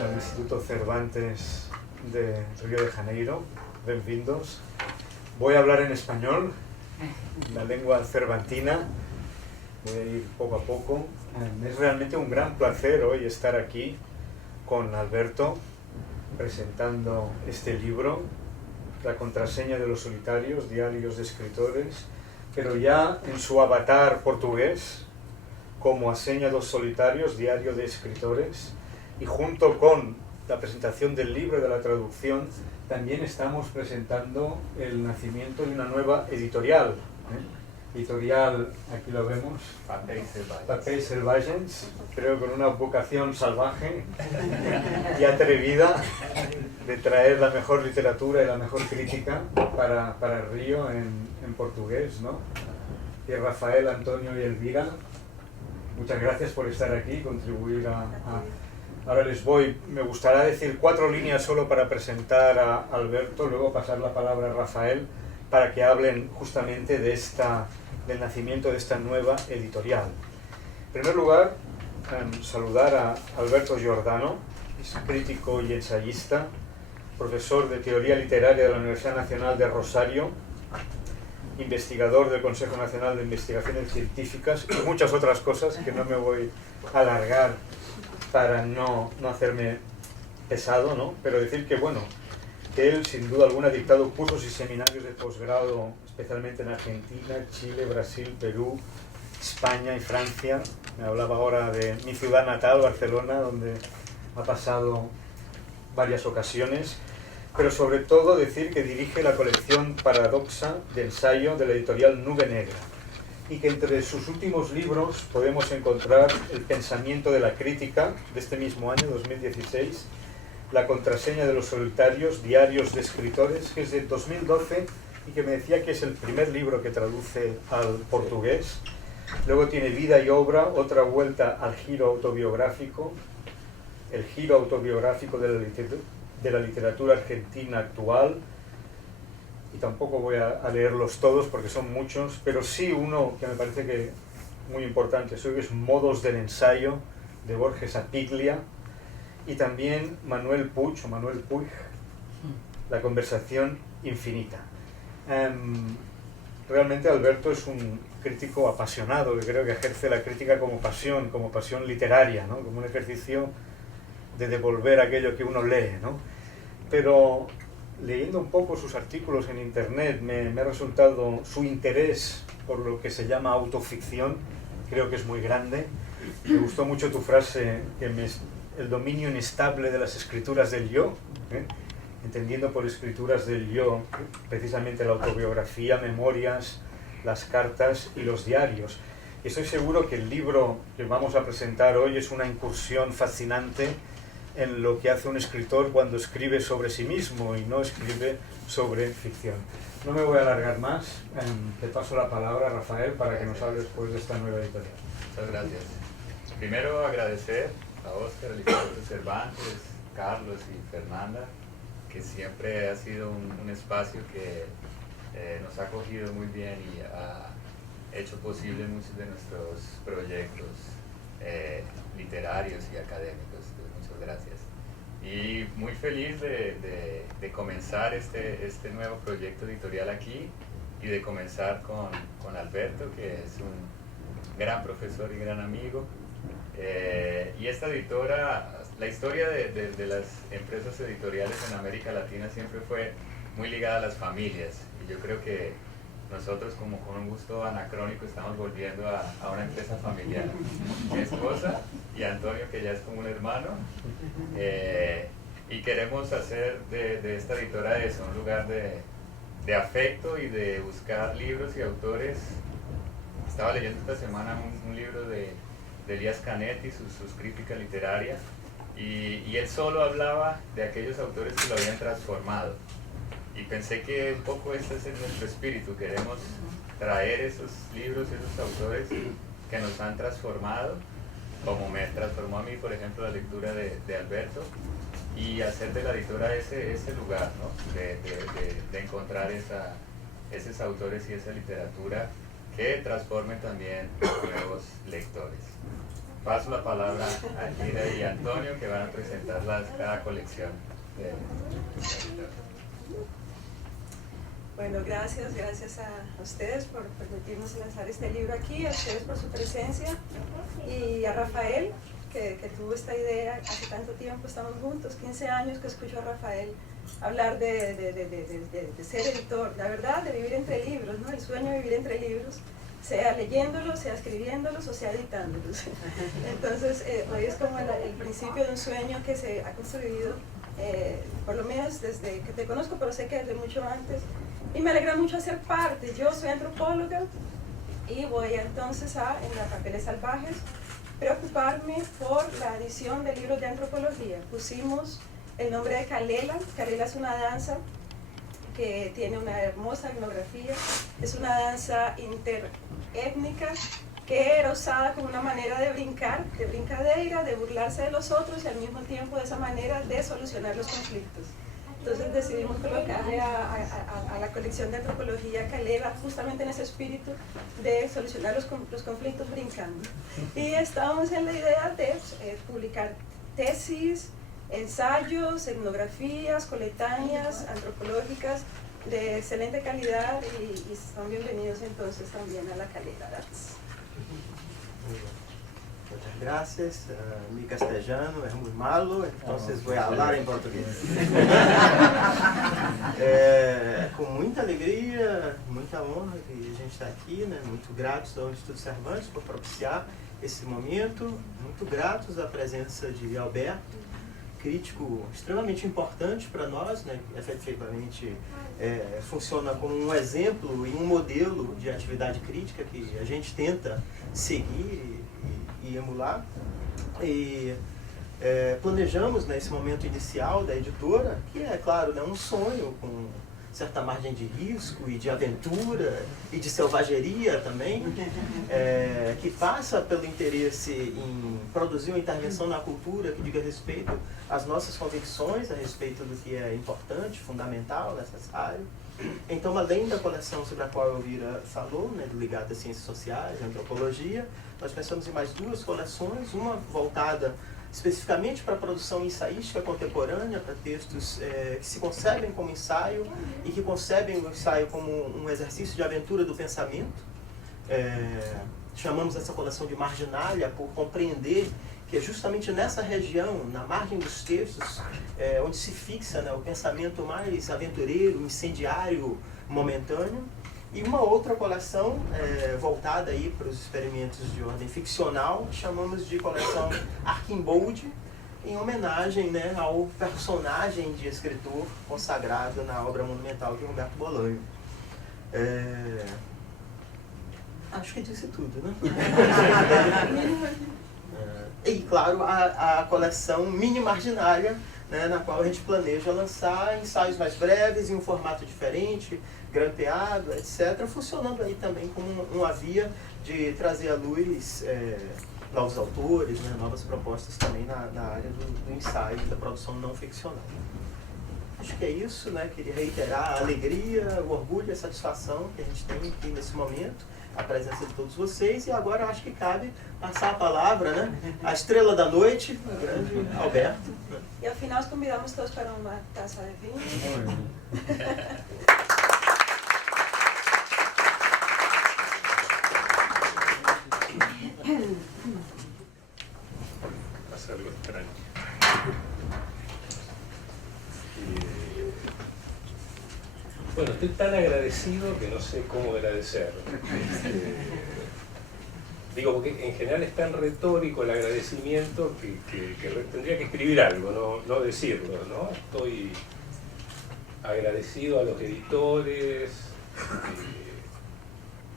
Al Instituto Cervantes de Río de Janeiro. Bienvenidos. Voy a hablar en español, la lengua cervantina. Voy a ir poco a poco. Es realmente un gran placer hoy estar aquí con Alberto presentando este libro, La contraseña de los solitarios, diarios de escritores, pero ya en su avatar portugués, como A seña dos solitarios, diario de escritores, y junto con la presentación del libro y de la traducción, también estamos presentando el nacimiento de una nueva editorial. Editorial, aquí lo vemos, Papéis Selvagens, creo con una vocación salvaje y atrevida de traer la mejor literatura y la mejor crítica para Río en portugués, ¿no? Y Rafael, Antonio y Elvira, muchas gracias por estar aquí y contribuir Ahora me gustará decir 4 líneas solo para presentar a Alberto, luego pasar la palabra a Rafael para que hablen justamente del nacimiento de esta nueva editorial. En primer lugar, saludar a Alberto Giordano, es crítico y ensayista, profesor de Teoría Literaria de la Universidad Nacional de Rosario, investigador del Consejo Nacional de Investigaciones Científicas y muchas otras cosas que no me voy a alargar para no hacerme pesado, ¿no? Pero decir que, bueno, que él sin duda alguna ha dictado cursos y seminarios de posgrado, especialmente en Argentina, Chile, Brasil, Perú, España y Francia. Me hablaba ahora de mi ciudad natal, Barcelona, donde ha pasado varias ocasiones. Pero sobre todo decir que dirige la colección Paradoxa de ensayo de la editorial Nube Negra, y que entre sus últimos libros podemos encontrar El pensamiento de la crítica, de este mismo año, 2016, La contraseña de los solitarios, diarios de escritores, que es de 2012 y que me decía que es el primer libro que traduce al portugués. Luego tiene Vida y obra, otra vuelta al giro autobiográfico, el giro autobiográfico de la literatura argentina actual, y tampoco voy a leerlos todos porque son muchos, pero sí uno que me parece que muy importante, es Modos del ensayo, de Borges Apiglia, y también Manuel Puig, La conversación infinita. Realmente Alberto es un crítico apasionado, que creo que ejerce la crítica como pasión literaria, ¿no? Como un ejercicio de devolver aquello que uno lee, ¿no? Pero leyendo un poco sus artículos en internet me ha resultado su interés por lo que se llama autoficción, creo que es muy grande. Me gustó mucho tu frase, el dominio inestable de las escrituras del yo, entendiendo por escrituras del yo precisamente la autobiografía, memorias, las cartas y los diarios. Y estoy seguro que el libro que vamos a presentar hoy es una incursión fascinante en lo que hace un escritor cuando escribe sobre sí mismo y no escribe sobre ficción. No me voy a alargar más, te paso la palabra a Rafael para que nos hable después de esta nueva editorial. Muchas gracias. Primero agradecer a Óscar, al Instituto Cervantes, Carlos y Fernanda, que siempre ha sido un espacio que nos ha acogido muy bien y ha hecho posible muchos de nuestros proyectos literarios y académicos. Muchas gracias. Y muy feliz de comenzar este nuevo proyecto editorial aquí y de comenzar con Alberto, que es un gran profesor y gran amigo. Y esta editora, la historia de las empresas editoriales en América Latina siempre fue muy ligada a las familias. Y yo creo que nosotros, como con un gusto anacrónico, estamos volviendo a una empresa familiar. Mi esposa y Antonio, que ya es como un hermano, y queremos hacer de esta editora eso, un lugar de afecto y de buscar libros y autores. Estaba leyendo esta semana un libro de Elías Canetti, sus críticas literarias, y él solo hablaba de aquellos autores que lo habían transformado. Y pensé que un poco este es nuestro espíritu, queremos traer esos libros, esos autores que nos han transformado, como me transformó a mí, por ejemplo, la lectura de Alberto, y hacer de la editora ese lugar, ¿no? de encontrar esos autores y esa literatura que transformen también nuevos lectores. Paso la palabra a Gira y Antonio, que van a presentar cada colección de la editora. Bueno, gracias a ustedes por permitirnos lanzar este libro aquí, a ustedes por su presencia y a Rafael, que tuvo esta idea hace tanto tiempo, estamos juntos, 15 años que escucho a Rafael hablar de ser editor, la verdad, de vivir entre libros, ¿no? El sueño de vivir entre libros, sea leyéndolos, sea escribiéndolos o sea editándolos. Entonces, hoy es como el principio de un sueño que se ha construido, por lo menos desde que te conozco, pero sé que desde mucho antes. Y me alegra mucho hacer parte. Yo soy antropóloga y voy entonces en las Papeles Salvajes, preocuparme por la edición de libros de antropología. Pusimos el nombre de Kalela. Kalela es una danza que tiene una hermosa etnografía. Es una danza interétnica que era usada como una manera de brincar, de brincadeira, de burlarse de los otros y al mismo tiempo de esa manera de solucionar los conflictos. Entonces decidimos colocarle a la colección de antropología Kalela justamente en ese espíritu de solucionar los conflictos brincando. Y estábamos en la idea de publicar tesis, ensayos, etnografías, coletáneas, antropológicas de excelente calidad y están bienvenidos entonces también a la Kalela Dance. Muchas gracias. Mi castellano es muy malo, entonces voy a hablar en portugués. Com muita alegria, muita honra que a gente está aqui, né? Muito gratos ao Instituto Cervantes por propiciar esse momento, muito gratos à presença de Alberto, crítico extremamente importante para nós, né? Que efetivamente funciona como um exemplo e um modelo de atividade crítica que a gente tenta seguir e emular. E planejamos nesse momento inicial da editora, que é claro, né, um sonho com certa margem de risco e de aventura e de selvageria também, que passa pelo interesse em produzir uma intervenção na cultura que diga respeito às nossas convicções a respeito do que é importante, fundamental, necessário. Então, além da coleção sobre a qual a Elvira falou, né, ligada a ciências sociais, antropologia, nós pensamos em mais duas coleções, uma voltada especificamente para a produção ensaística contemporânea, para textos que se concebem como ensaio e que concebem o ensaio como um exercício de aventura do pensamento. Chamamos essa coleção de marginália por compreender que é justamente nessa região, na margem dos textos, onde se fixa, né, o pensamento mais aventureiro, incendiário, momentâneo. E uma outra coleção voltada aí para os experimentos de ordem ficcional, que chamamos de coleção Arcimbolde, em homenagem, né, ao personagem de escritor consagrado na obra monumental de Humberto Bolanho. Acho que disse tudo, né? E, claro, a coleção Mini Marginália, né, na qual a gente planeja lançar ensaios mais breves, em um formato diferente, grampeado, etc., funcionando aí também como uma via de trazer à luz novos autores, né, novas propostas também na área do ensaio, da produção não ficcional. Acho que é isso, né? Queria reiterar a alegria, o orgulho e a satisfação que a gente tem aqui nesse momento, a presença de todos vocês, e agora acho que cabe passar a palavra, né, à estrela da noite, o grande Alberto. E ao final, convidamos todos para uma taça de vinho. Pasa algo extraño. Bueno, estoy tan agradecido que no sé cómo agradecer. Digo, porque en general es tan retórico el agradecimiento que tendría que escribir algo, no decirlo, ¿no? Estoy agradecido a los editores,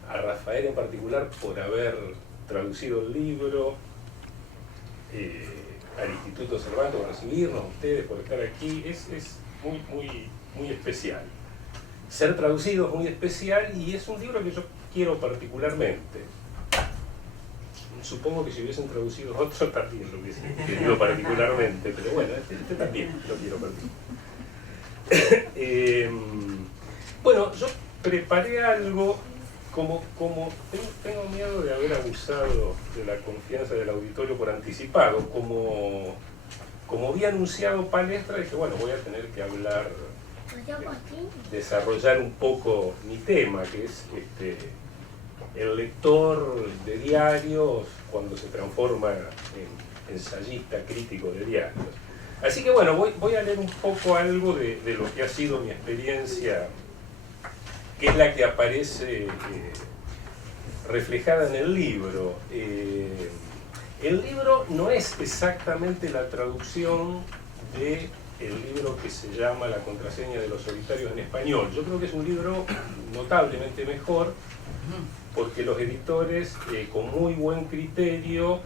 a Rafael en particular por haber traducido el libro, al Instituto Cervantes por recibirnos, a ustedes por estar aquí. Es muy especial. Ser traducido es muy especial y es un libro que yo quiero particularmente. Supongo que si hubiesen traducido otro también lo hubiesen querido particularmente, pero bueno, este también lo quiero particularmente. Bueno, yo preparé algo, como tengo miedo de haber abusado de la confianza del auditorio por anticipado, como había anunciado palestra, dije, bueno, voy a tener que hablar, desarrollar un poco mi tema, que es el lector de diarios cuando se transforma en ensayista crítico de diarios. Así que bueno, voy a leer un poco algo de lo que ha sido mi experiencia, que es la que aparece reflejada en el libro. El libro no es exactamente la traducción del libro que se llama La contraseña de los solitarios en español. Yo creo que es un libro notablemente mejor, porque los editores, con muy buen criterio,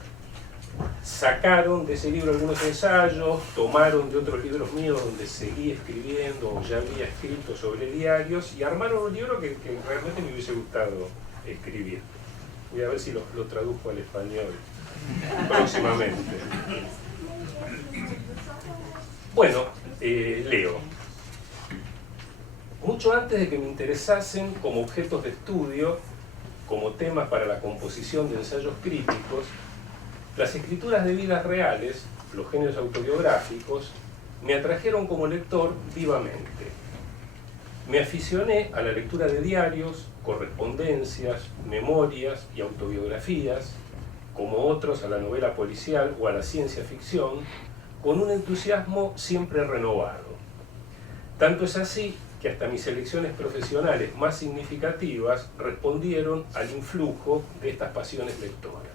sacaron de ese libro algunos ensayos, tomaron de otros libros míos donde seguí escribiendo o ya había escrito sobre diarios y armaron un libro que realmente me hubiese gustado escribir. Voy a ver si lo traduzco al español próximamente. Bueno, leo. Mucho antes de que me interesasen como objetos de estudio, como temas para la composición de ensayos críticos, las escrituras de vidas reales, los géneros autobiográficos, me atrajeron como lector vivamente. Me aficioné a la lectura de diarios, correspondencias, memorias y autobiografías, como otros a la novela policial o a la ciencia ficción, con un entusiasmo siempre renovado. Tanto es así que hasta mis elecciones profesionales más significativas respondieron al influjo de estas pasiones lectoras.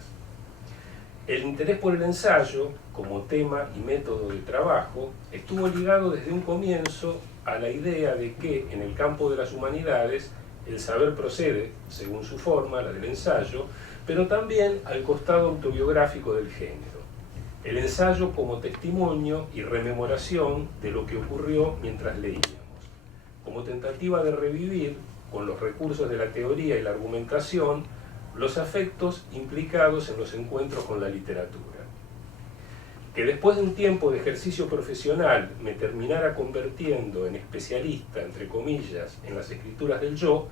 El interés por el ensayo, como tema y método de trabajo, estuvo ligado desde un comienzo a la idea de que, en el campo de las humanidades, el saber procede, según su forma, la del ensayo, pero también al costado autobiográfico del género. El ensayo como testimonio y rememoración de lo que ocurrió mientras leíamos, como tentativa de revivir, con los recursos de la teoría y la argumentación, los afectos implicados en los encuentros con la literatura. Que después de un tiempo de ejercicio profesional me terminara convirtiendo en especialista, entre comillas, en las escrituras del yo,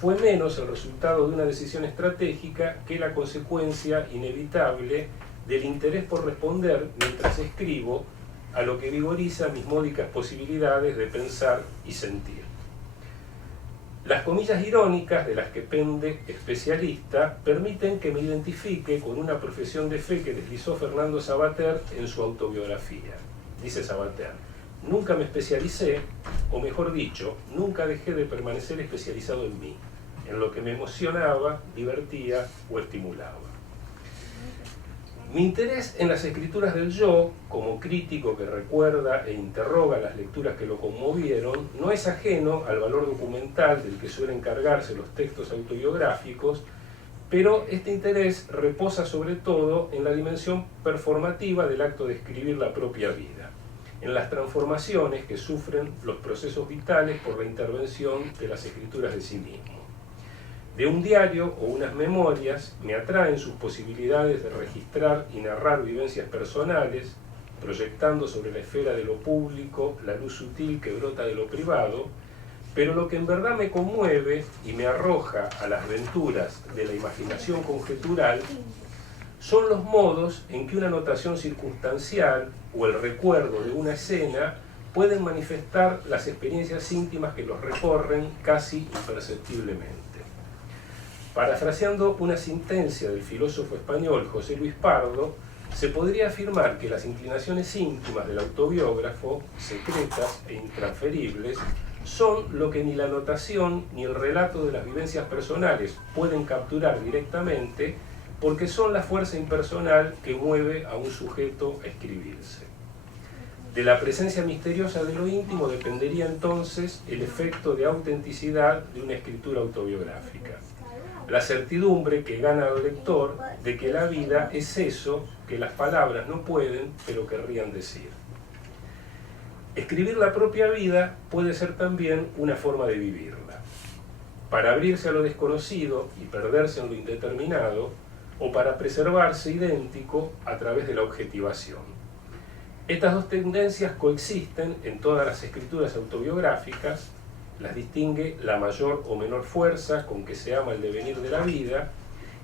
fue menos el resultado de una decisión estratégica que la consecuencia inevitable del interés por responder mientras escribo a lo que vigoriza mis módicas posibilidades de pensar y sentir. Las comillas irónicas de las que pende especialista permiten que me identifique con una profesión de fe que deslizó Fernando Savater en su autobiografía. Dice Savater: nunca me especialicé, o mejor dicho, nunca dejé de permanecer especializado en mí, en lo que me emocionaba, divertía o estimulaba. Mi interés en las escrituras del yo, como crítico que recuerda e interroga las lecturas que lo conmovieron, no es ajeno al valor documental del que suelen cargarse los textos autobiográficos, pero este interés reposa sobre todo en la dimensión performativa del acto de escribir la propia vida, en las transformaciones que sufren los procesos vitales por la intervención de las escrituras de sí mismo. De un diario o unas memorias me atraen sus posibilidades de registrar y narrar vivencias personales, proyectando sobre la esfera de lo público la luz sutil que brota de lo privado, pero lo que en verdad me conmueve y me arroja a las aventuras de la imaginación conjetural son los modos en que una notación circunstancial o el recuerdo de una escena pueden manifestar las experiencias íntimas que los recorren casi imperceptiblemente. Parafraseando una sentencia del filósofo español José Luis Pardo, se podría afirmar que las inclinaciones íntimas del autobiógrafo, secretas e intransferibles, son lo que ni la notación ni el relato de las vivencias personales pueden capturar directamente, porque son la fuerza impersonal que mueve a un sujeto a escribirse. De la presencia misteriosa de lo íntimo dependería entonces el efecto de autenticidad de una escritura autobiográfica. la certidumbre que gana al lector de que la vida es eso que las palabras no pueden, pero querrían decir. Escribir la propia vida puede ser también una forma de vivirla. Para abrirse a lo desconocido y perderse en lo indeterminado, o para preservarse idéntico a través de la objetivación. Estas dos tendencias coexisten en todas las escrituras autobiográficas, las distingue la mayor o menor fuerza con que se ama el devenir de la vida,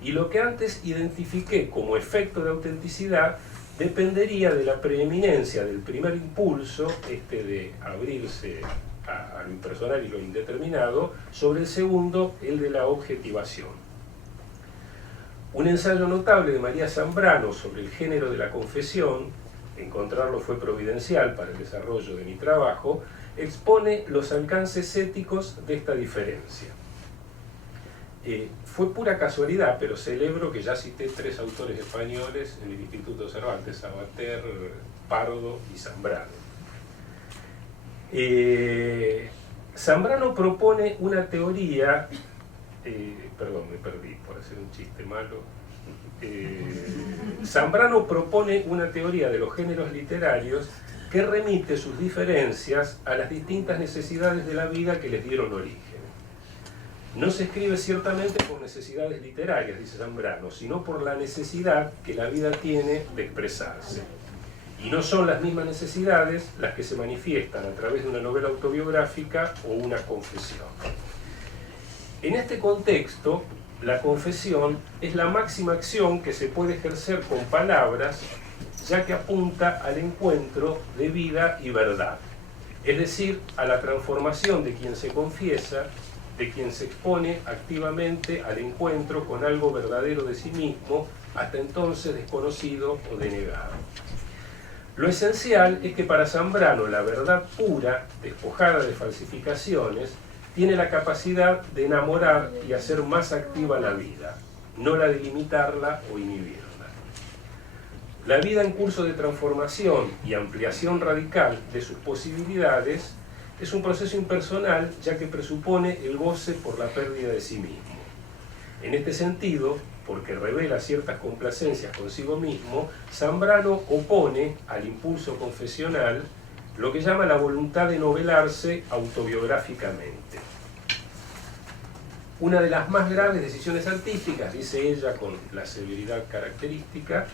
y lo que antes identifiqué como efecto de autenticidad dependería de la preeminencia del primer impulso, de abrirse a lo impersonal y lo indeterminado, sobre el segundo, el de la objetivación. Un ensayo notable de María Zambrano sobre el género de la confesión, encontrarlo fue providencial para el desarrollo de mi trabajo, expone los alcances éticos de esta diferencia. Fue pura casualidad, pero celebro que ya cité 3 autores españoles en el Instituto Cervantes: Sabater, Pardo y Zambrano. Zambrano propone una teoría, perdón, me perdí por hacer un chiste malo. Zambrano propone una teoría de los géneros literarios que remite sus diferencias a las distintas necesidades de la vida que les dieron origen. No se escribe ciertamente por necesidades literarias, dice Zambrano, sino por la necesidad que la vida tiene de expresarse. Y no son las mismas necesidades las que se manifiestan a través de una novela autobiográfica o una confesión. En este contexto, la confesión es la máxima acción que se puede ejercer con palabras, ya que apunta al encuentro de vida y verdad, es decir, a la transformación de quien se confiesa, de quien se expone activamente al encuentro con algo verdadero de sí mismo, hasta entonces desconocido o denegado. Lo esencial es que para Zambrano la verdad pura, despojada de falsificaciones, tiene la capacidad de enamorar y hacer más activa la vida, no la de limitarla o inhibirla. La vida en curso de transformación y ampliación radical de sus posibilidades es un proceso impersonal, ya que presupone el goce por la pérdida de sí mismo. En este sentido, porque revela ciertas complacencias consigo mismo, Zambrano opone al impulso confesional lo que llama la voluntad de novelarse autobiográficamente. Una de las más graves decisiones artísticas, dice ella con la severidad característica,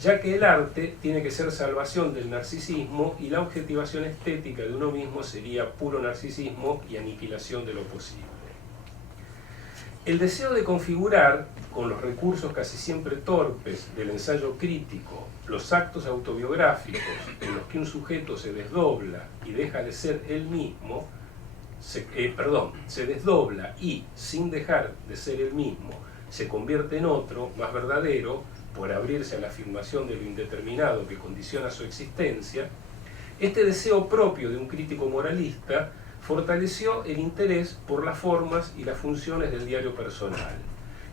ya que el arte tiene que ser salvación del narcisismo y la objetivación estética de uno mismo sería puro narcisismo y aniquilación de lo posible. El deseo de configurar, con los recursos casi siempre torpes del ensayo crítico, los actos autobiográficos en los que un sujeto se desdobla y deja de ser él mismo, se desdobla y, sin dejar de ser él mismo, se convierte en otro, más verdadero, por abrirse a la afirmación de lo indeterminado que condiciona su existencia, este deseo propio de un crítico moralista fortaleció el interés por las formas y las funciones del diario personal,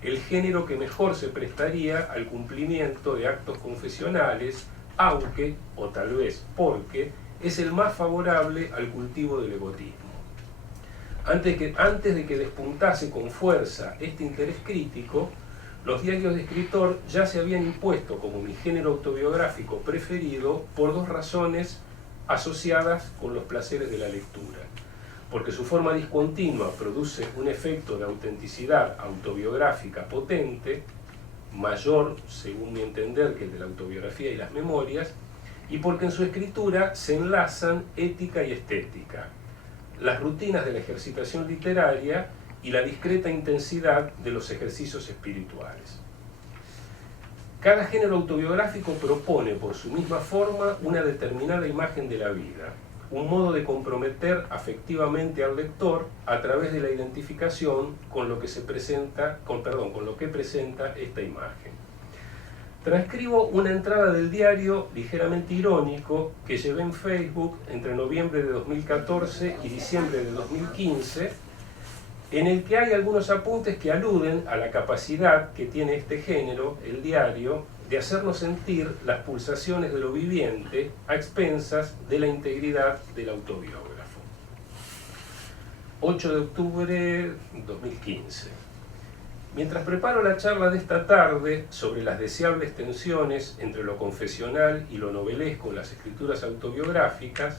el género que mejor se prestaría al cumplimiento de actos confesionales, aunque, o tal vez porque, es el más favorable al cultivo del egotismo. Antes de que despuntase con fuerza este interés crítico, los diarios de escritor ya se habían impuesto como mi género autobiográfico preferido por 2 razones asociadas con los placeres de la lectura. Porque su forma discontinua produce un efecto de autenticidad autobiográfica potente, mayor, según mi entender, que el de la autobiografía y las memorias, y porque en su escritura se enlazan ética y estética, las rutinas de la ejercitación literaria y la discreta intensidad de los ejercicios espirituales. Cada género autobiográfico propone por su misma forma una determinada imagen de la vida, un modo de comprometer afectivamente al lector a través de la identificación con lo que presenta esta imagen. Transcribo una entrada del diario ligeramente irónico que llevé en Facebook entre noviembre de 2014 y diciembre de 2015, en el que hay algunos apuntes que aluden a la capacidad que tiene este género, el diario, de hacernos sentir las pulsaciones de lo viviente a expensas de la integridad del autobiógrafo. 8 de octubre de 2015. Mientras preparo la charla de esta tarde sobre las deseables tensiones entre lo confesional y lo novelesco en las escrituras autobiográficas,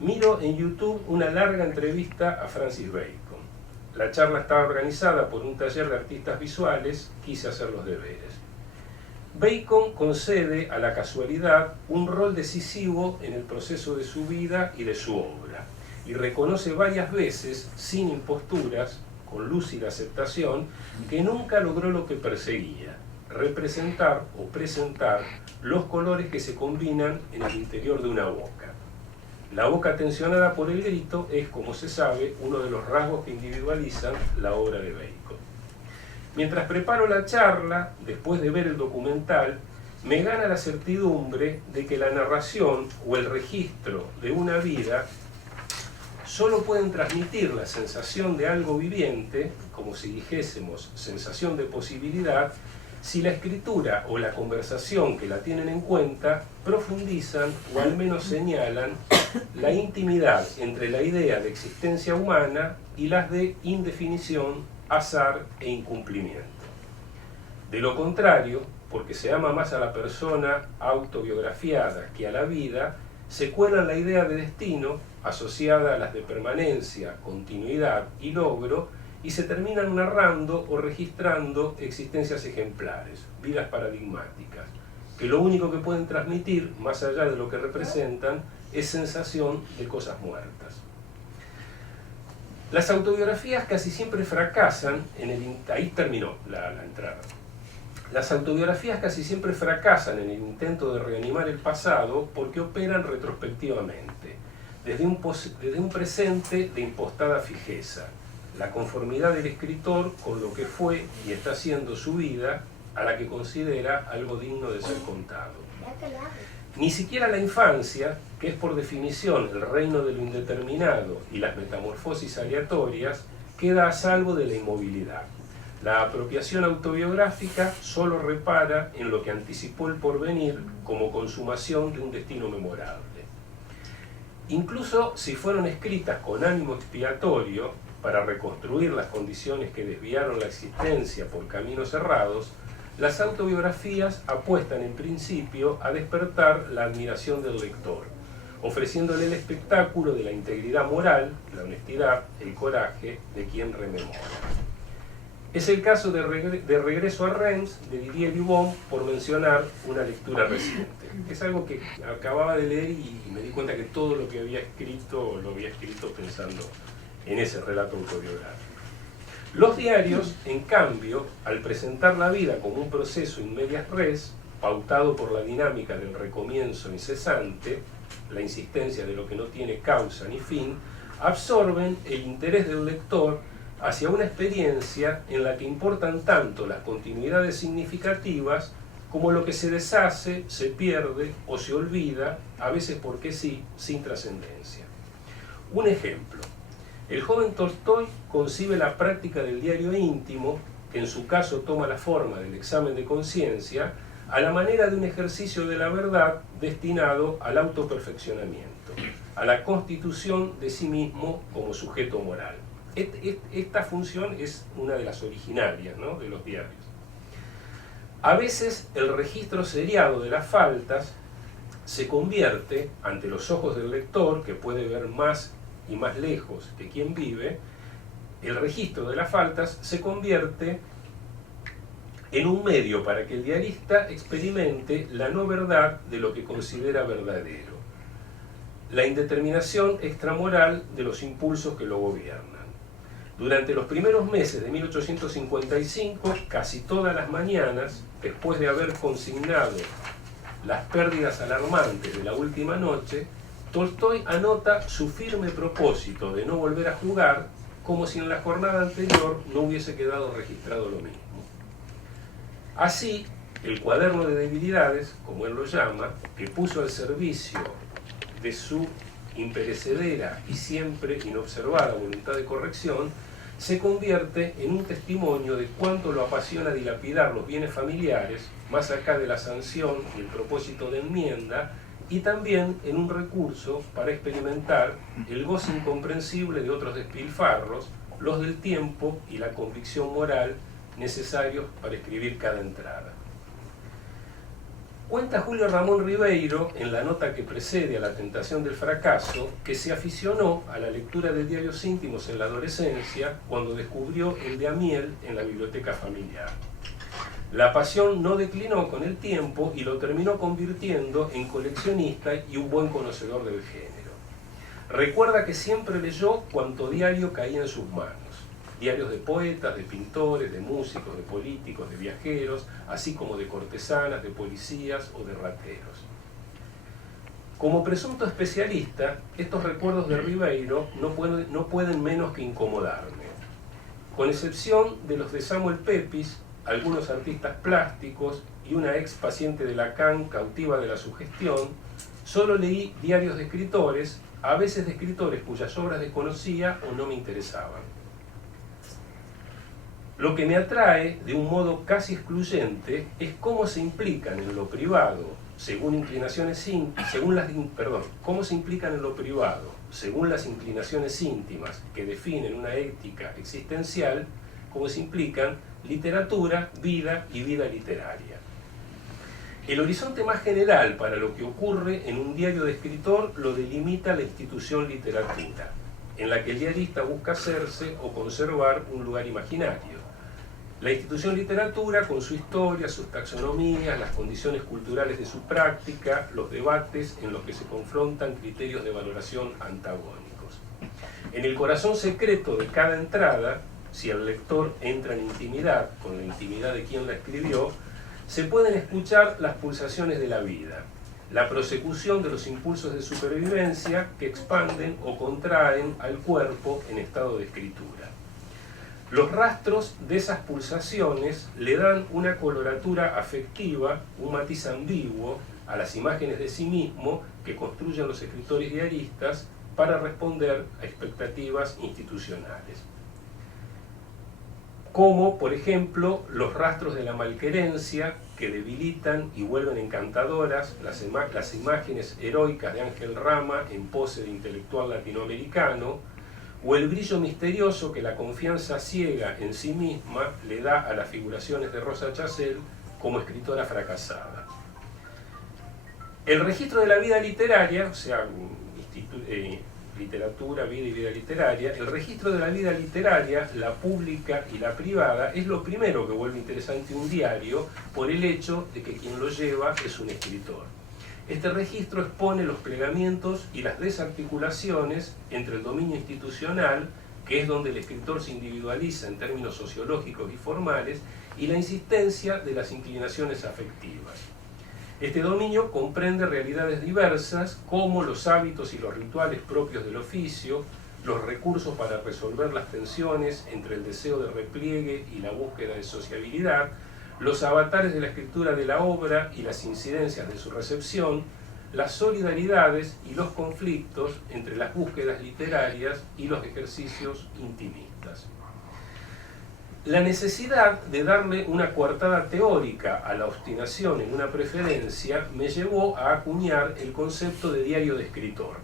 miro en YouTube una larga entrevista a Francis Bacon. La charla estaba organizada por un taller de artistas visuales, quise hacer los deberes. Bacon concede a la casualidad un rol decisivo en el proceso de su vida y de su obra, y reconoce varias veces, sin imposturas, con lúcida aceptación, que nunca logró lo que perseguía, representar o presentar los colores que se combinan en el interior de una boca. La boca tensionada por el grito es, como se sabe, uno de los rasgos que individualizan la obra de Bacon. Mientras preparo la charla, después de ver el documental, me gana la certidumbre de que la narración o el registro de una vida solo pueden transmitir la sensación de algo viviente, como si dijésemos sensación de posibilidad, si la escritura o la conversación que la tienen en cuenta profundizan o al menos señalan la intimidad entre la idea de existencia humana y las de indefinición, azar e incumplimiento. De lo contrario, porque se ama más a la persona autobiografiada que a la vida, se cuela la idea de destino asociada a las de permanencia, continuidad y logro, y se terminan narrando o registrando existencias ejemplares, vidas paradigmáticas, que lo único que pueden transmitir, más allá de lo que representan, es sensación de cosas muertas. Las autobiografías casi siempre fracasan ahí terminó la entrada. Las autobiografías casi siempre fracasan en el intento de reanimar el pasado porque operan retrospectivamente, desde un presente de impostada fijeza, la conformidad del escritor con lo que fue y está siendo su vida, a la que considera algo digno de ser contado. Ni siquiera la infancia, que es por definición el reino de lo indeterminado y las metamorfosis aleatorias, queda a salvo de la inmovilidad. La apropiación autobiográfica solo repara en lo que anticipó el porvenir como consumación de un destino memorable. Incluso si fueron escritas con ánimo expiatorio para reconstruir las condiciones que desviaron la existencia por caminos errados, las autobiografías apuestan en principio a despertar la admiración del lector, ofreciéndole el espectáculo de la integridad moral, la honestidad, el coraje de quien rememora. Es el caso de Regreso a Reims, de Didier Dubon, por mencionar una lectura reciente. Es algo que acababa de leer y me di cuenta que todo lo que había escrito, lo había escrito pensando en ese relato autobiográfico. Los diarios, en cambio, al presentar la vida como un proceso in medias res, pautado por la dinámica del recomienzo incesante, la insistencia de lo que no tiene causa ni fin, absorben el interés del lector hacia una experiencia en la que importan tanto las continuidades significativas como lo que se deshace, se pierde o se olvida, a veces porque sí, sin trascendencia. Un ejemplo. El joven Tolstói concibe la práctica del diario íntimo, que en su caso toma la forma del examen de conciencia, a la manera de un ejercicio de la verdad destinado al autoperfeccionamiento, a la constitución de sí mismo como sujeto moral. Esta función es una de las originarias, ¿no?, de los diarios. A veces el registro seriado de las faltas se convierte, ante los ojos del lector, que puede ver más y más lejos que quien vive, el registro de las faltas se convierte en un medio para que el diarista experimente la no verdad de lo que considera verdadero, la indeterminación extramoral de los impulsos que lo gobiernan. Durante los primeros meses de 1855, casi todas las mañanas, después de haber consignado las pérdidas alarmantes de la última noche, Tolstói anota su firme propósito de no volver a jugar, como si en la jornada anterior no hubiese quedado registrado lo mismo. Así, el cuaderno de debilidades, como él lo llama, que puso al servicio de su imperecedera y siempre inobservada voluntad de corrección, se convierte en un testimonio de cuánto lo apasiona dilapidar los bienes familiares, más acá de la sanción y el propósito de enmienda, y también en un recurso para experimentar el goce incomprensible de otros despilfarros, los del tiempo y la convicción moral necesarios para escribir cada entrada. Cuenta Julio Ramón Ribeiro, en la nota que precede a La tentación del fracaso, que se aficionó a la lectura de diarios íntimos en la adolescencia cuando descubrió el de Amiel en la biblioteca familiar. La pasión no declinó con el tiempo y lo terminó convirtiendo en coleccionista y un buen conocedor del género. Recuerda que siempre leyó cuanto diario caía en sus manos. Diarios de poetas, de pintores, de músicos, de políticos, de viajeros, así como de cortesanas, de policías o de rateros. Como presunto especialista, estos recuerdos de Ribeiro no pueden menos que incomodarme. Con excepción de los de Samuel Pepys, algunos artistas plásticos y una ex paciente de Lacan cautiva de la sugestión, solo leí diarios de escritores, a veces de escritores cuyas obras desconocía o no me interesaban. Lo que me atrae de un modo casi excluyente es cómo se implican en lo privado, según las inclinaciones íntimas que definen una ética existencial, cómo se implican literatura, vida y vida literaria. El horizonte más general para lo que ocurre en un diario de escritor lo delimita la institución literatura, en la que el diarista busca hacerse o conservar un lugar imaginario. La institución literatura, con su historia, sus taxonomías, las condiciones culturales de su práctica, los debates en los que se confrontan criterios de valoración antagónicos. En el corazón secreto de cada entrada, si el lector entra en intimidad con la intimidad de quien la escribió, se pueden escuchar las pulsaciones de la vida, la prosecución de los impulsos de supervivencia que expanden o contraen al cuerpo en estado de escritura. Los rastros de esas pulsaciones le dan una coloratura afectiva, un matiz ambiguo a las imágenes de sí mismo que construyen los escritores diaristas para responder a expectativas institucionales. Como, por ejemplo, los rastros de la malquerencia que debilitan y vuelven encantadoras las imágenes heroicas de Ángel Rama en pose de intelectual latinoamericano, o el brillo misterioso que la confianza ciega en sí misma le da a las figuraciones de Rosa Chazelle como escritora fracasada. El registro de la vida literaria, o sea, literatura, vida y vida literaria, el registro de la vida literaria, la pública y la privada, es lo primero que vuelve interesante un diario por el hecho de que quien lo lleva es un escritor. Este registro expone los plegamientos y las desarticulaciones entre el dominio institucional, que es donde el escritor se individualiza en términos sociológicos y formales, y la insistencia de las inclinaciones afectivas. Este dominio comprende realidades diversas como los hábitos y los rituales propios del oficio, los recursos para resolver las tensiones entre el deseo de repliegue y la búsqueda de sociabilidad, los avatares de la escritura de la obra y las incidencias de su recepción, las solidaridades y los conflictos entre las búsquedas literarias y los ejercicios intimistas. La necesidad de darle una coartada teórica a la obstinación en una preferencia me llevó a acuñar el concepto de diario de escritor,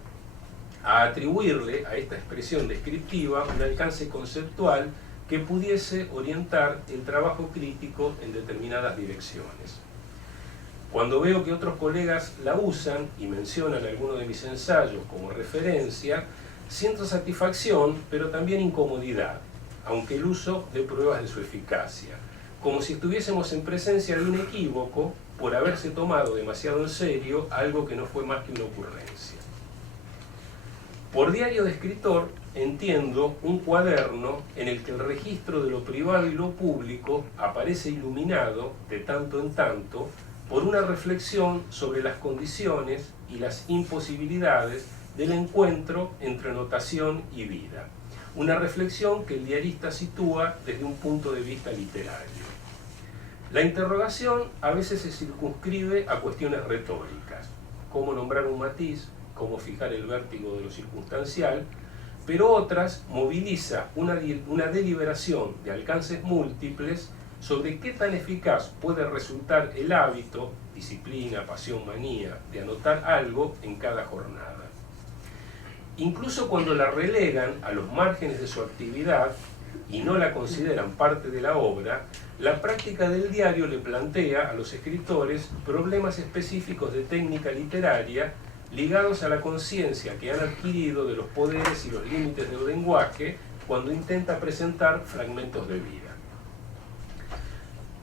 a atribuirle a esta expresión descriptiva un alcance conceptual que pudiese orientar el trabajo crítico en determinadas direcciones. Cuando veo que otros colegas la usan y mencionan algunos de mis ensayos como referencia, siento satisfacción, pero también incomodidad, aunque el uso dé pruebas de su eficacia, como si estuviésemos en presencia de un equívoco por haberse tomado demasiado en serio algo que no fue más que una ocurrencia. Por diario de escritor entiendo un cuaderno en el que el registro de lo privado y lo público aparece iluminado de tanto en tanto por una reflexión sobre las condiciones y las imposibilidades del encuentro entre notación y vida. Una reflexión que el diarista sitúa desde un punto de vista literario. La interrogación a veces se circunscribe a cuestiones retóricas, cómo nombrar un matiz, cómo fijar el vértigo de lo circunstancial, pero otras moviliza una deliberación de alcances múltiples sobre qué tan eficaz puede resultar el hábito, disciplina, pasión, manía, de anotar algo en cada jornada. Incluso cuando la relegan a los márgenes de su actividad, y no la consideran parte de la obra, la práctica del diario le plantea a los escritores problemas específicos de técnica literaria ligados a la conciencia que han adquirido de los poderes y los límites del lenguaje cuando intenta presentar fragmentos de vida.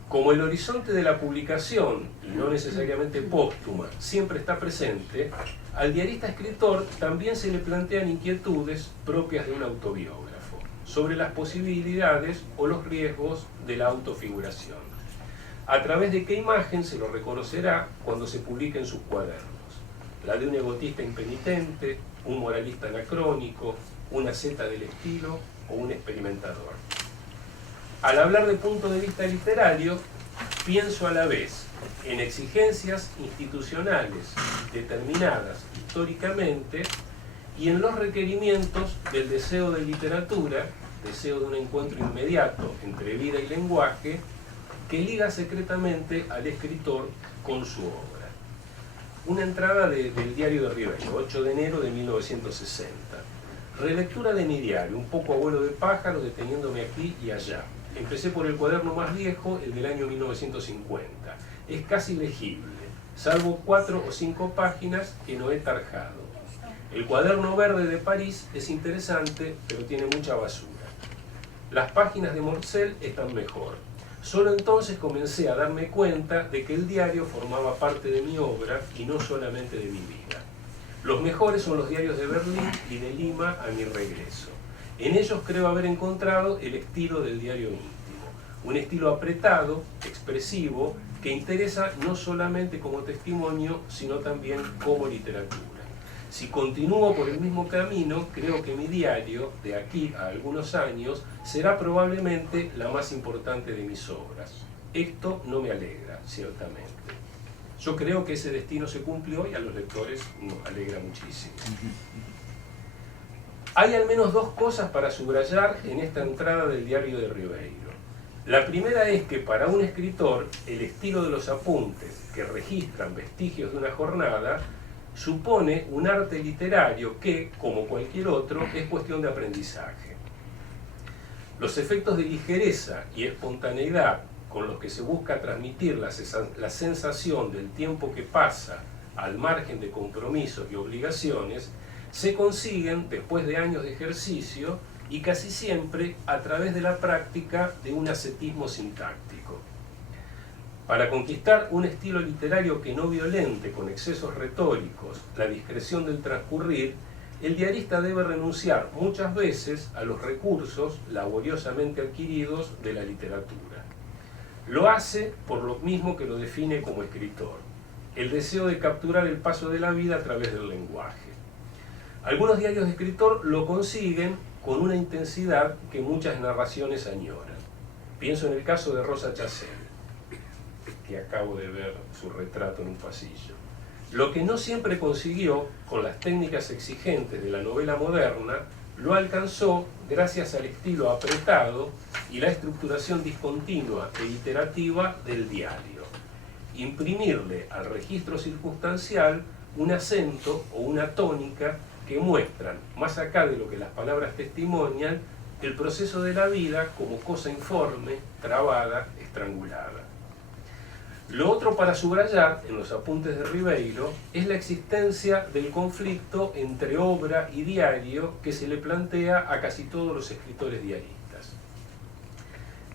Como el horizonte de la publicación, y no necesariamente póstuma, siempre está presente, al diarista escritor también se le plantean inquietudes propias de un autobiógrafo sobre las posibilidades o los riesgos de la autofiguración. ¿A través de qué imagen se lo reconocerá cuando se publiquen sus cuadernos? ¿La de un egotista impenitente, un moralista anacrónico, una asceta del estilo o un experimentador? Al hablar de punto de vista literario, pienso a la vez en exigencias institucionales determinadas históricamente y en los requerimientos del deseo de literatura, deseo de un encuentro inmediato entre vida y lenguaje, que liga secretamente al escritor con su obra. Una entrada del diario de Ribeiro, 8 de enero de 1960. Relectura de mi diario, un poco abuelo de pájaros, deteniéndome aquí y allá. Empecé por el cuaderno más viejo, el del año 1950. Es casi legible, salvo 4 o 5 páginas que no he tarjado. El cuaderno verde de París es interesante, pero tiene mucha basura. Las páginas de Morcel están mejor. Solo entonces comencé a darme cuenta de que el diario formaba parte de mi obra y no solamente de mi vida. Los mejores son los diarios de Berlín y de Lima a mi regreso. En ellos creo haber encontrado el estilo del diario íntimo, un estilo apretado, expresivo, que interesa no solamente como testimonio, sino también como literatura. Si continúo por el mismo camino, creo que mi diario, de aquí a algunos años, será probablemente la más importante de mis obras. Esto no me alegra, ciertamente. Yo creo que ese destino se cumplió y a los lectores nos alegra muchísimo. Hay al menos 2 cosas para subrayar en esta entrada del diario de Ribeiro. La primera es que para un escritor, el estilo de los apuntes que registran vestigios de una jornada supone un arte literario que, como cualquier otro, es cuestión de aprendizaje. Los efectos de ligereza y espontaneidad con los que se busca transmitir la sensación del tiempo que pasa al margen de compromisos y obligaciones se consiguen después de años de ejercicio y casi siempre a través de la práctica de un ascetismo sintáctico. Para conquistar un estilo literario que no violente con excesos retóricos la discreción del transcurrir, el diarista debe renunciar muchas veces a los recursos laboriosamente adquiridos de la literatura. Lo hace por lo mismo que lo define como escritor, el deseo de capturar el paso de la vida a través del lenguaje. Algunos diarios de escritor lo consiguen con una intensidad que muchas narraciones añoran. Pienso en el caso de Rosa Chacel, que acabo de ver su retrato en un pasillo. Lo que no siempre consiguió con las técnicas exigentes de la novela moderna, lo alcanzó gracias al estilo apretado y la estructuración discontinua e iterativa del diario. Imprimirle al registro circunstancial un acento o una tónica que muestran, más acá de lo que las palabras testimonian, el proceso de la vida como cosa informe, trabada, estrangulada. Lo otro para subrayar en los apuntes de Ribeiro es la existencia del conflicto entre obra y diario que se le plantea a casi todos los escritores diaristas.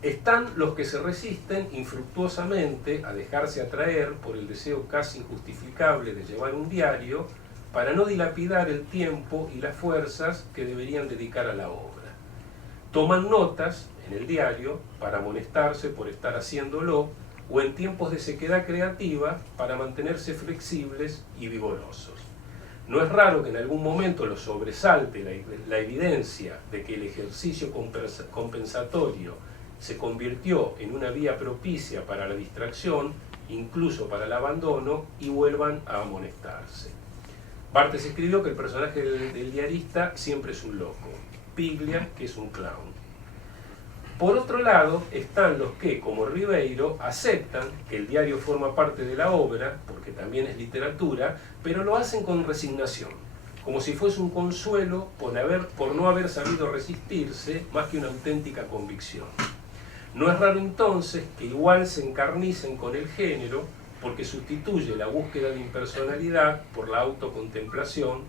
Están los que se resisten infructuosamente a dejarse atraer por el deseo casi injustificable de llevar un diario para no dilapidar el tiempo y las fuerzas que deberían dedicar a la obra. Toman notas en el diario para amonestarse por estar haciéndolo o en tiempos de sequedad creativa para mantenerse flexibles y vigorosos. No es raro que en algún momento los sobresalte la evidencia de que el ejercicio compensatorio se convirtió en una vía propicia para la distracción, incluso para el abandono, y vuelvan a amonestarse. Barthes escribió que el personaje del diarista siempre es un loco, Piglia, que es un clown. Por otro lado, están los que, como Ribeiro, aceptan que el diario forma parte de la obra, porque también es literatura, pero lo hacen con resignación, como si fuese un consuelo por no haber sabido resistirse más que una auténtica convicción. No es raro entonces que igual se encarnicen con el género, porque sustituye la búsqueda de impersonalidad por la autocontemplación,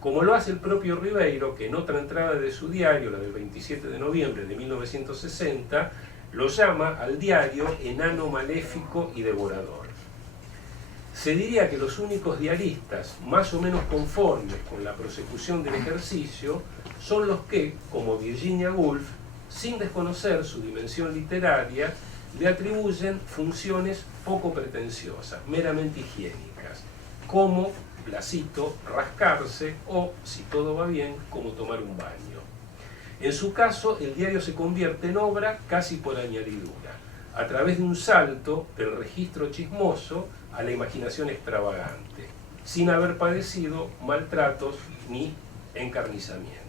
como lo hace el propio Ribeiro, que en otra entrada de su diario, la del 27 de noviembre de 1960, lo llama al diario enano maléfico y devorador. Se diría que los únicos diaristas más o menos conformes con la prosecución del ejercicio son los que, como Virginia Woolf, sin desconocer su dimensión literaria, le atribuyen funciones poco pretenciosas, meramente higiénicas, como, la cito, rascarse o, si todo va bien, como tomar un baño. En su caso, el diario se convierte en obra casi por añadidura, a través de un salto del registro chismoso a la imaginación extravagante, sin haber padecido maltratos ni encarnizamientos.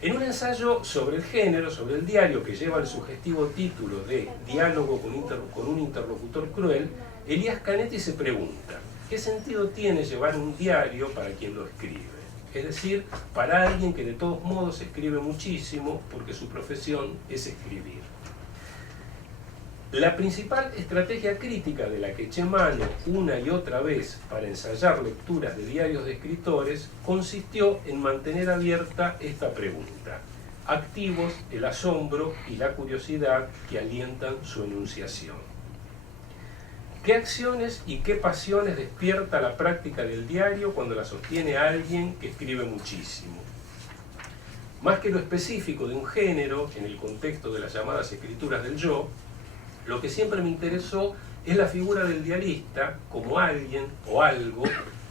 En un ensayo sobre el género, sobre el diario, que lleva el sugestivo título de Diálogo con un interlocutor cruel, Elías Canetti se pregunta, ¿qué sentido tiene llevar un diario para quien lo escribe? Es decir, para alguien que de todos modos escribe muchísimo porque su profesión es escribir. La principal estrategia crítica de la que eché mano una y otra vez para ensayar lecturas de diarios de escritores consistió en mantener abierta esta pregunta, activos el asombro y la curiosidad que alientan su enunciación. ¿Qué acciones y qué pasiones despierta la práctica del diario cuando la sostiene alguien que escribe muchísimo? Más que lo específico de un género en el contexto de las llamadas escrituras del yo, lo que siempre me interesó es la figura del diarista como alguien o algo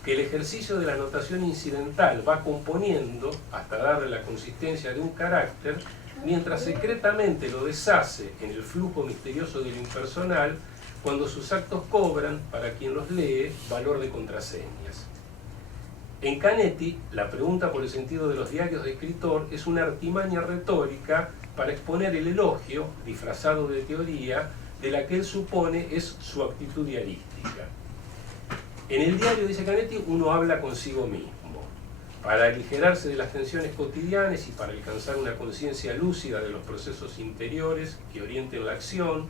que el ejercicio de la notación incidental va componiendo hasta darle la consistencia de un carácter, mientras secretamente lo deshace en el flujo misterioso de lo impersonal cuando sus actos cobran, para quien los lee, valor de contraseñas. En Canetti, la pregunta por el sentido de los diarios de escritor es una artimaña retórica para exponer el elogio, disfrazado de teoría, de la que él supone es su actitud diarística. En el diario, dice Canetti, uno habla consigo mismo. Para aligerarse de las tensiones cotidianas y para alcanzar una conciencia lúcida de los procesos interiores que orienten la acción,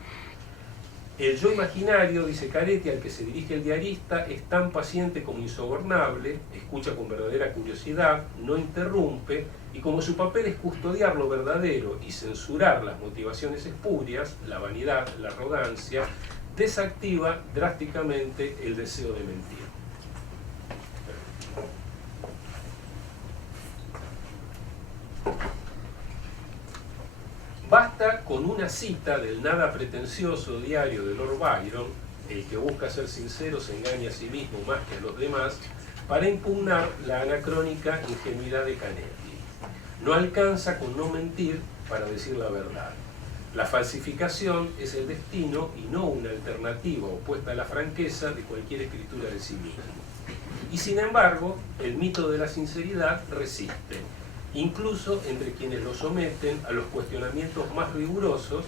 el yo imaginario, dice Canetti, al que se dirige el diarista, es tan paciente como insobornable, escucha con verdadera curiosidad, no interrumpe, y como su papel es custodiar lo verdadero y censurar las motivaciones espurias, la vanidad, la arrogancia, desactiva drásticamente el deseo de mentir. Basta con una cita del nada pretencioso diario de Lord Byron, el que busca ser sincero se engaña a sí mismo más que a los demás, para impugnar la anacrónica ingenuidad de Canetti. No alcanza con no mentir para decir la verdad. La falsificación es el destino y no una alternativa opuesta a la franqueza de cualquier escritura de sí mismo. Y sin embargo, el mito de la sinceridad resiste, incluso entre quienes lo someten a los cuestionamientos más rigurosos,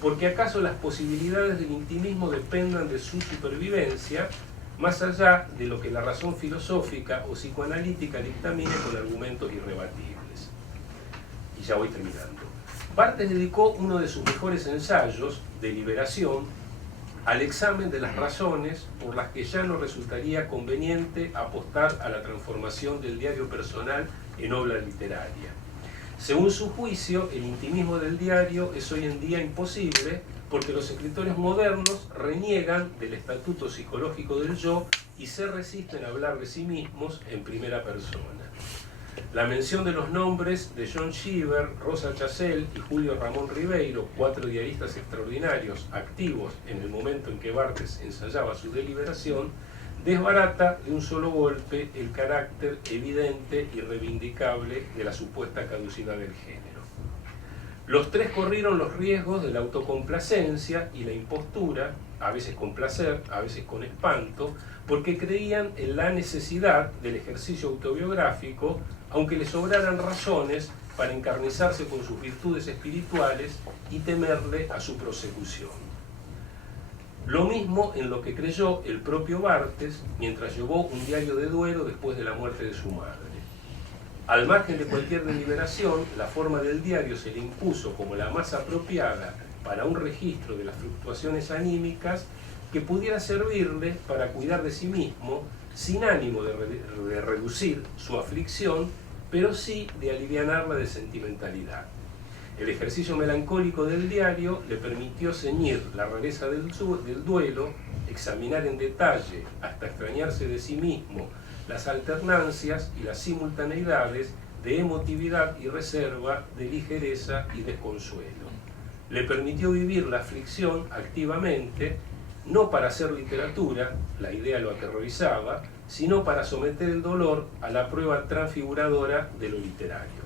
porque acaso las posibilidades del intimismo dependan de su supervivencia, más allá de lo que la razón filosófica o psicoanalítica dictamine con argumentos irrebatibles. Y ya voy terminando. Barthes dedicó uno de sus mejores ensayos, Deliberación, al examen de las razones por las que ya no resultaría conveniente apostar a la transformación del diario personal en obra literaria. Según su juicio, el intimismo del diario es hoy en día imposible porque los escritores modernos reniegan del estatuto psicológico del yo y se resisten a hablar de sí mismos en primera persona. La mención de los nombres de John Cheever, Rosa Chazelle y Julio Ramón Ribeiro, 4 diaristas extraordinarios activos en el momento en que Barthes ensayaba su deliberación, desbarata de un solo golpe el carácter evidente y reivindicable de la supuesta caducidad del género. Los tres corrieron los riesgos de la autocomplacencia y la impostura, a veces con placer, a veces con espanto, porque creían en la necesidad del ejercicio autobiográfico, aunque les sobraran razones para encarnizarse con sus virtudes espirituales y temerle a su prosecución. Lo mismo en lo que creyó el propio Barthes mientras llevó un diario de duelo después de la muerte de su madre. Al margen de cualquier deliberación, la forma del diario se le impuso como la más apropiada para un registro de las fluctuaciones anímicas que pudiera servirle para cuidar de sí mismo, sin ánimo de reducir su aflicción, pero sí de alivianarla de sentimentalidad. El ejercicio melancólico del diario le permitió ceñir la rareza del duelo, examinar en detalle, hasta extrañarse de sí mismo, las alternancias y las simultaneidades de emotividad y reserva, de ligereza y desconsuelo. Le permitió vivir la aflicción activamente, no para hacer literatura, la idea lo aterrorizaba, sino para someter el dolor a la prueba transfiguradora de lo literario.